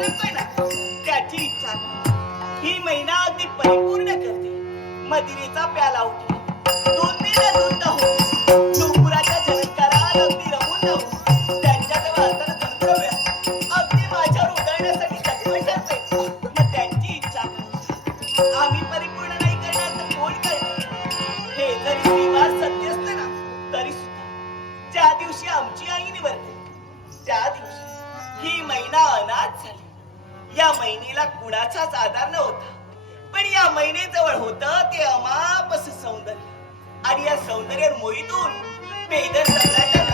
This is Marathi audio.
त्याची इच्छा ही महिना अगदी परिपूर्ण करते. मदिरेचा प्याला उठे दोन्हीला अगदी रमून जाऊ. धनद्रव्य अगदी माझ्यावर मग त्यांची इच्छा आम्ही परिपूर्ण नाही करणार तर कोण करणार हे जरी विवाह सत्य असतं ना तरी सुद्धा. ज्या दिवशी आमची आई निवडते त्या दिवशी ही महिना अनाथ झाली. या महिनेला कुणाचाच आधार नव्हता. पण या महिनेजवळ होत ते अमापस सौंदर्य आणि या सौंदर्य मोहितून पेदर सम्राटानं